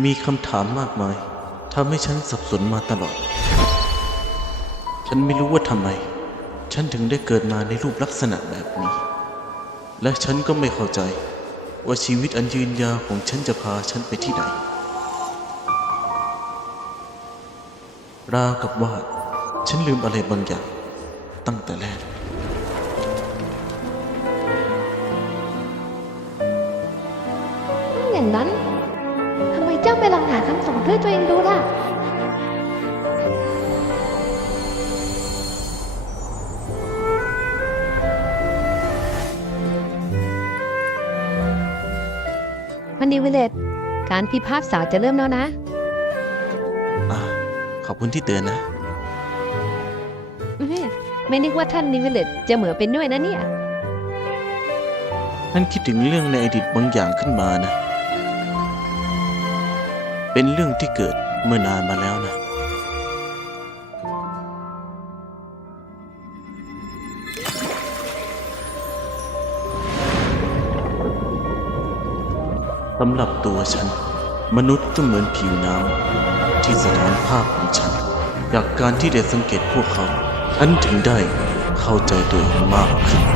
มีคำถามมากมายทำให้ฉันสับสนมาตลอด ฉันไม่รู้ว่าทำไม ฉันถึงได้เกิดมาในรูปลักษณะแบบนี้ และฉันก็ไม่เข้าใจว่าชีวิตอันยืนยาวของฉันจะพาฉันไปที่ไหน ราวกับว่า ฉันลืมอะไรบางอย่างตั้งแต่แรกอย่างนั้น ทำไมเจ้าไม่ลองหาคำตอบด้วยตัวเองดูล่ะ มันดีวิเลตการพิพากษาจะเริ่มแล้วนะ อ่าขอบคุณที่เตือนนะอื้อหือไม่นึกว่าท่านนิวิเลตจะเหมือนเป็นด้วยนะเนี่ย นั่นคิดถึงเรื่องในอดีตบางอย่างขึ้นมานะ เป็นเรื่องที่เกิดเมื่อนานมาแล้วนะสำหรับตัวฉัน มนุษย์ก็เหมือนผิวน้ำที่สถานภาพของฉัน จากการที่ได้สังเกตพวกเขา ฉันถึงได้เข้าใจตัวเองมากขึ้น